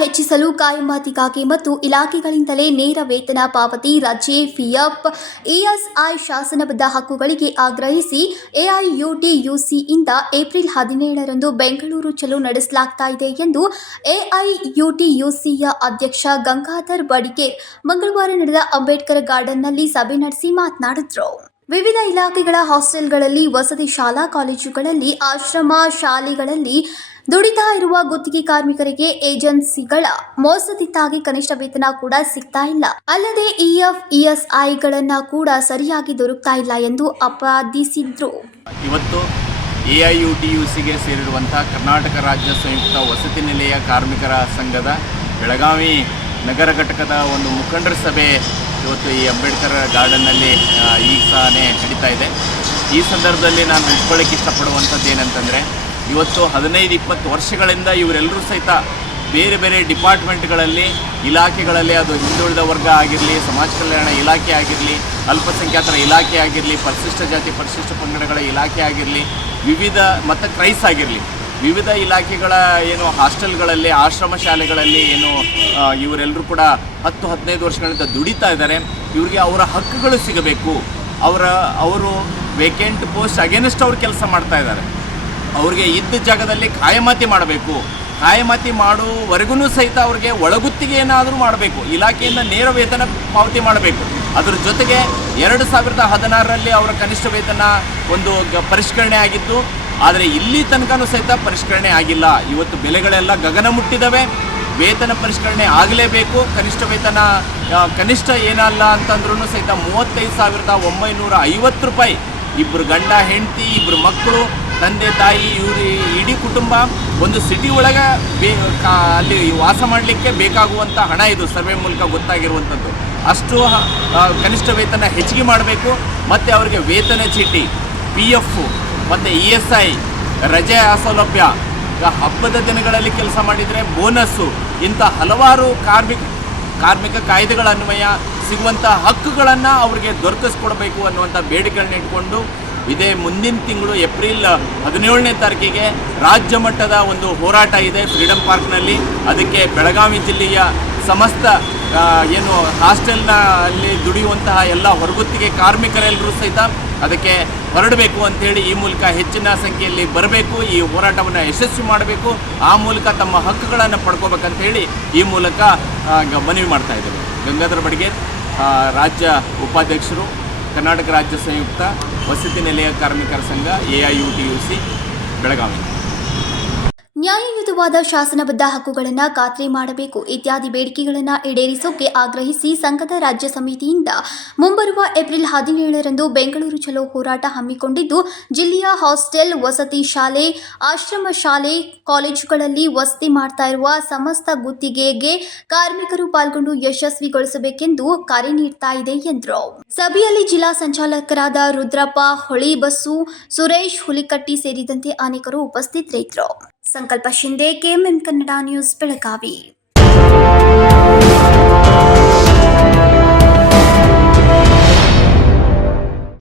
ಹೆಚ್ಚಿಸಲು ಕಾಯಮಾತಿಗಾಗಿ ಮತ್ತು ಇಲಾಖೆಗಳಿಂದಲೇ ನೇರ ವೇತನ ಪಾವತಿ, ರಜೆ, ಪಿಎಫ್, ಇಎಸ್ಐ ಶಾಸನಬದ್ಧ ಹಕ್ಕುಗಳಿಗೆ ಆಗ್ರಹಿಸಿ ಎಐಯುಟಿಯುಸಿಯಿಂದ ಏಪ್ರಿಲ್ 17ರಂದು ಬೆಂಗಳೂರು ಚಲೋ ನಡೆಸಲಾಗ್ತಾ ಇದೆ ಎಂದು ಎಐಯುಟಿಯುಸಿಯ ಅಧ್ಯಕ್ಷ ಗಂಗಾಧರ್ ಬಡಿಗೇರ್ ಮಂಗಳವಾರ ನಡೆದ ಅಂಬೇಡ್ಕರ್ ಗಾರ್ಡನ್ನಲ್ಲಿ ಸಭೆ ನಡೆಸಿ ಮಾತನಾಡಿದರು. ವಿವಿಧ ಇಲಾಖೆಗಳ ಹಾಸ್ಟೆಲ್ಗಳಲ್ಲಿ, ವಸತಿ ಶಾಲಾ ಕಾಲೇಜುಗಳಲ್ಲಿ, ಆಶ್ರಮ ಶಾಲೆಗಳಲ್ಲಿ ದುಡಿತಾ ಇರುವ ಗುತ್ತಿಗೆ ಕಾರ್ಮಿಕರಿಗೆ ಏಜೆನ್ಸಿಗಳ ಮೋಸದಿಂದಾಗಿ ಕನಿಷ್ಠ ವೇತನ ಕೂಡ ಸಿಗ್ತಾ ಇಲ್ಲ. ಅಲ್ಲದೆ ಇಎಸ್ಐಗಳನ್ನ ಕೂಡ ಸರಿಯಾಗಿ ದೊರಕ್ತಾ ಇಲ್ಲ ಎಂದು ಆಪಾದಿಸಿದ್ರು. ಇವತ್ತು ಎಐಯುಟಿಯುಸಿಗೆ ಸೇರಿರುವಂತಹ ಕರ್ನಾಟಕ ರಾಜ್ಯ ಸಂಯುಕ್ತ ವಸತಿ ನಿಲಯ ಕಾರ್ಮಿಕರ ಸಂಘದ ಬೆಳಗಾವಿ ನಗರ ಘಟಕದ ಒಂದು ಮುಖಂಡರ ಸಭೆ ಇವತ್ತು ಈ ಅಂಬೇಡ್ಕರ್ ಗಾರ್ಡನ್ನಲ್ಲಿ ಈಗ ಸಹನೇ ನಡೀತಾ ಇದೆ. ಈ ಸಂದರ್ಭದಲ್ಲಿ ನಾನು ಹಂಚ್ಕೊಳ್ಳಿಕ್ಕೆ ಇಷ್ಟಪಡುವಂಥದ್ದು ಏನಂತಂದರೆ, ಇವತ್ತು 15-20 ವರ್ಷಗಳಿಂದ ಇವರೆಲ್ಲರೂ ಸಹಿತ ಬೇರೆ ಬೇರೆ ಡಿಪಾರ್ಟ್ಮೆಂಟ್ಗಳಲ್ಲಿ, ಇಲಾಖೆಗಳಲ್ಲಿ, ಅದು ಹಿಂದುಳಿದ ವರ್ಗ ಆಗಿರಲಿ, ಸಮಾಜ ಕಲ್ಯಾಣ ಇಲಾಖೆ ಆಗಿರಲಿ, ಅಲ್ಪಸಂಖ್ಯಾತರ ಇಲಾಖೆ ಆಗಿರಲಿ, ಪರಿಶಿಷ್ಟ ಜಾತಿ ಪರಿಶಿಷ್ಟ ಪಂಗಡಗಳ ಇಲಾಖೆ ಆಗಿರಲಿ, ವಿವಿಧ ಮತ್ತು ಕ್ರೈಸ್ ಆಗಿರಲಿ, ವಿವಿಧ ಇಲಾಖೆಗಳ ಏನು ಹಾಸ್ಟೆಲ್ಗಳಲ್ಲಿ, ಆಶ್ರಮ ಶಾಲೆಗಳಲ್ಲಿ ಏನು ಇವರೆಲ್ಲರೂ ಕೂಡ 10-15 ವರ್ಷಗಳಿಂದ ದುಡಿತಾ ಇದ್ದಾರೆ. ಇವರಿಗೆ ಅವರ ಹಕ್ಕುಗಳು ಸಿಗಬೇಕು. ಅವರು ವೇಕೆಂಟ್ ಪೋಸ್ಟ್ ಅಗೇನೆಸ್ಟ್ ಅವ್ರು ಕೆಲಸ ಮಾಡ್ತಾ ಇದ್ದಾರೆ. ಅವ್ರಿಗೆ ಇದ್ದ ಜಾಗದಲ್ಲಿ ಕಾಯಮಾತಿ ಮಾಡಬೇಕು. ಕಾಯಮಾತಿ ಮಾಡುವವರೆಗೂ ಸಹಿತ ಅವ್ರಿಗೆ ಒಳಗುತ್ತಿಗೆ ಏನಾದರೂ ಮಾಡಬೇಕು. ಇಲಾಖೆಯಿಂದ ನೇರ ವೇತನ ಪಾವತಿ ಮಾಡಬೇಕು. ಅದರ ಜೊತೆಗೆ 2016ರಲ್ಲಿ ಅವರ ಕನಿಷ್ಠ ವೇತನ ಒಂದು ಪರಿಷ್ಕರಣೆ ಆಗಿತ್ತು. ಆದರೆ ಇಲ್ಲಿ ತನಕನೂ ಸಹಿತ ಪರಿಷ್ಕರಣೆ ಆಗಿಲ್ಲ. ಇವತ್ತು ಬೆಲೆಗಳೆಲ್ಲ ಗಗನ ಮುಟ್ಟಿದ್ದಾವೆ. ವೇತನ ಪರಿಷ್ಕರಣೆ ಆಗಲೇಬೇಕು. ಕನಿಷ್ಠ ವೇತನ ಕನಿಷ್ಠ ಏನಲ್ಲ ಅಂತಂದ್ರೂ ಸಹಿತ 35,950 ರೂಪಾಯಿ. ಇಬ್ಬರು ಗಂಡ ಹೆಂಡತಿ, ಇಬ್ಬರು ಮಕ್ಕಳು, ತಂದೆ ತಾಯಿ, ಇವರು ಇಡೀ ಕುಟುಂಬ ಒಂದು ಸಿಟಿ ಒಳಗೆ ಅಲ್ಲಿ ವಾಸ ಮಾಡಲಿಕ್ಕೆ ಬೇಕಾಗುವಂಥ ಹಣ ಇದು ಸರ್ವೆ ಮೂಲಕ ಗೊತ್ತಾಗಿರುವಂಥದ್ದು. ಅಷ್ಟು ಕನಿಷ್ಠ ವೇತನ ಹೆಚ್ಚಿಗೆ ಮಾಡಬೇಕು. ಮತ್ತು ಅವರಿಗೆ ವೇತನ ಚೀಟಿ, PF ಮತ್ತು ESI, ರಜೆ ಸೌಲಭ್ಯ, ಹಬ್ಬದ ದಿನಗಳಲ್ಲಿ ಕೆಲಸ ಮಾಡಿದರೆ ಬೋನಸ್ಸು, ಇಂಥ ಹಲವಾರು ಕಾರ್ಮಿಕ ಕಾಯ್ದೆಗಳ ಅನ್ವಯ ಸಿಗುವಂಥ ಹಕ್ಕುಗಳನ್ನು ಅವರಿಗೆ ದೊರಕಿಸ್ಕೊಡ್ಬೇಕು ಅನ್ನುವಂಥ ಬೇಡಿಕೆಗಳನ್ನ ಇಟ್ಕೊಂಡು ಇದೇ ಮುಂದಿನ ತಿಂಗಳು ಏಪ್ರಿಲ್ 17ನೇ ತಾರೀಕಿಗೆ ರಾಜ್ಯ ಮಟ್ಟದ ಒಂದು ಹೋರಾಟ ಇದೆ ಫ್ರೀಡಮ್ ಪಾರ್ಕ್ನಲ್ಲಿ. ಅದಕ್ಕೆ ಬೆಳಗಾವಿ ಜಿಲ್ಲೆಯ ಸಮಸ್ತ ಏನು ಹಾಸ್ಟೆಲ್ನಲ್ಲಿ ದುಡಿಯುವಂತಹ ಎಲ್ಲ ಹೊರಗುತ್ತಿಗೆ ಕಾರ್ಮಿಕರೆಲ್ಲರೂ ಸಹಿತ ಅದಕ್ಕೆ ಹೊರಡಬೇಕು ಅಂಥೇಳಿ ಈ ಮೂಲಕ ಹೆಚ್ಚಿನ ಸಂಖ್ಯೆಯಲ್ಲಿ ಬರಬೇಕು. ಈ ಹೋರಾಟವನ್ನು ಯಶಸ್ವಿ ಮಾಡಬೇಕು. ಆ ಮೂಲಕ ತಮ್ಮ ಹಕ್ಕುಗಳನ್ನು ಪಡ್ಕೋಬೇಕಂತೇಳಿ ಈ ಮೂಲಕ ಮನವಿ ಮಾಡ್ತಾ ಇದ್ದೇವೆ. ಗಂಗಾಧರ್ ಬಡಿಗೇರ್, ರಾಜ್ಯ ಉಪಾಧ್ಯಕ್ಷರು, ಕರ್ನಾಟಕ ರಾಜ್ಯ ಸಂಯುಕ್ತ ವಸತಿ ನಿಲಯ ಕಾರ್ಮಿಕರ ಸಂಘ ಎಐಯುಟಿಯುಸಿ ಬೆಳಗಾವಿ. ನ್ಯಾಯಯುತವಾದ ಶಾಸನಬದ್ಧ ಹಕ್ಕುಗಳನ್ನು ಖಾತ್ರಿ ಮಾಡಬೇಕು ಇತ್ಯಾದಿ ಬೇಡಿಕೆಗಳನ್ನು ಈಡೇರಿಸೋಕೆ ಆಗ್ರಹಿಸಿ ಸಂಘದ ರಾಜ್ಯ ಸಮಿತಿಯಿಂದ ಮುಂಬರುವ ಏಪ್ರಿಲ್ 17ರಂದು ಬೆಂಗಳೂರು ಚಲೋ ಹೋರಾಟ ಹಮ್ಮಿಕೊಂಡಿದ್ದು, ಜಿಲ್ಲೆಯ ಹಾಸ್ಟೆಲ್, ವಸತಿ ಶಾಲೆ, ಆಶ್ರಮ ಶಾಲೆ, ಕಾಲೇಜುಗಳಲ್ಲಿ ವಸತಿ ಮಾಡ್ತಾ ಇರುವ ಸಮಸ್ತ ಗುತ್ತಿಗೆಗೆ ಕಾರ್ಮಿಕರು ಪಾಲ್ಗೊಂಡು ಯಶಸ್ವಿಗೊಳಿಸಬೇಕೆಂದು ಕರೆ ನೀಡ್ತಾ ಇದೆ ಎಂದರು. ಸಭೆಯಲ್ಲಿ ಜಿಲ್ಲಾ ಸಂಚಾಲಕರಾದ ರುದ್ರಪ್ಪ ಹೊಳಿಬಸ್ಸು, ಸುರೇಶ್ ಹುಲಿಕಟ್ಟಿ ಸೇರಿದಂತೆ ಅನೇಕರು ಉಪಸ್ಥಿತರಿದ್ದರು. ಸಂಕಲ್ಪ ಶಿಂದೆ, KMN ಕನ್ನಡ ನ್ಯೂಸ್, ಬೆಳಗಾವಿ.